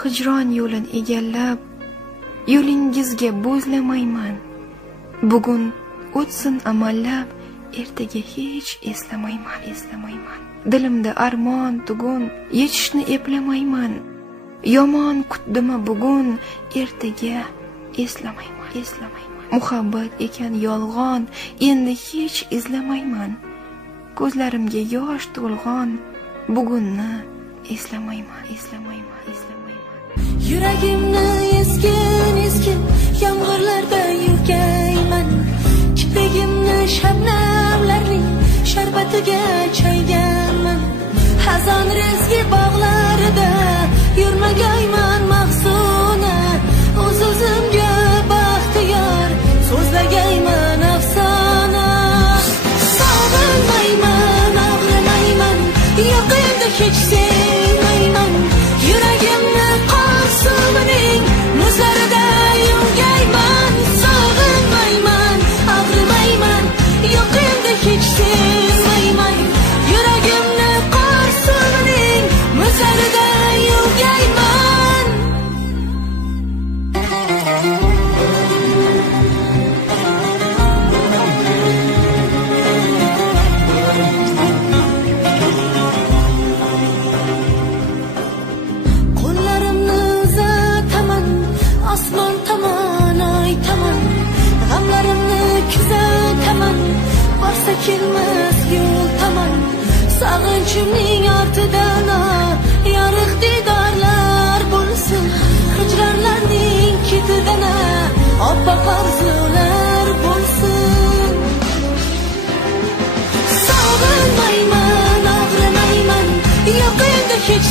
hijron yo'lin egallab, yo'lingizga bo'zlamayman. Bugun o'tsin amallab, ertaga hech eslamayman. Dilimda armon tugun, yetishni eplamayman. Yomon kutdima bugun, ertaga eslamayman. Muhabbat ekan yolg'on, endi hech izlamayman. Ko'zlarimga yosh to'lg'on, bugunni eslamayman. Yuragimni eskin yomg'irlarda yuvgayman. Kiprigimni shabnamlarning sharbatiga chayganman. Hazon rezgi bog'larida yurmagayman mahzuna. O'z-o'zimga baxtiyor so'zlagayman afsona. Sog'inmayman, og'rimayman, yo'q endi hech sevmayman. Yuragimni qor suvining muzlarida yuvgayman. Sog'inmayman, og'rimayman, yo'q endi hech sevmayman. Yuragimni qor suvining muzlarida yuvgayman. Qo'llarimni uzataman, osmon tomon aytaman. G'amlarimni kuzataman, borsa kelmas yo'l tomon. Sog'inchimning ortidan yorug' didorlar bo'lsin. Hijronlarning ketidan oppoq orzular bo'lsin. Sog'inmayman, og'rimayman, yo'q endi hech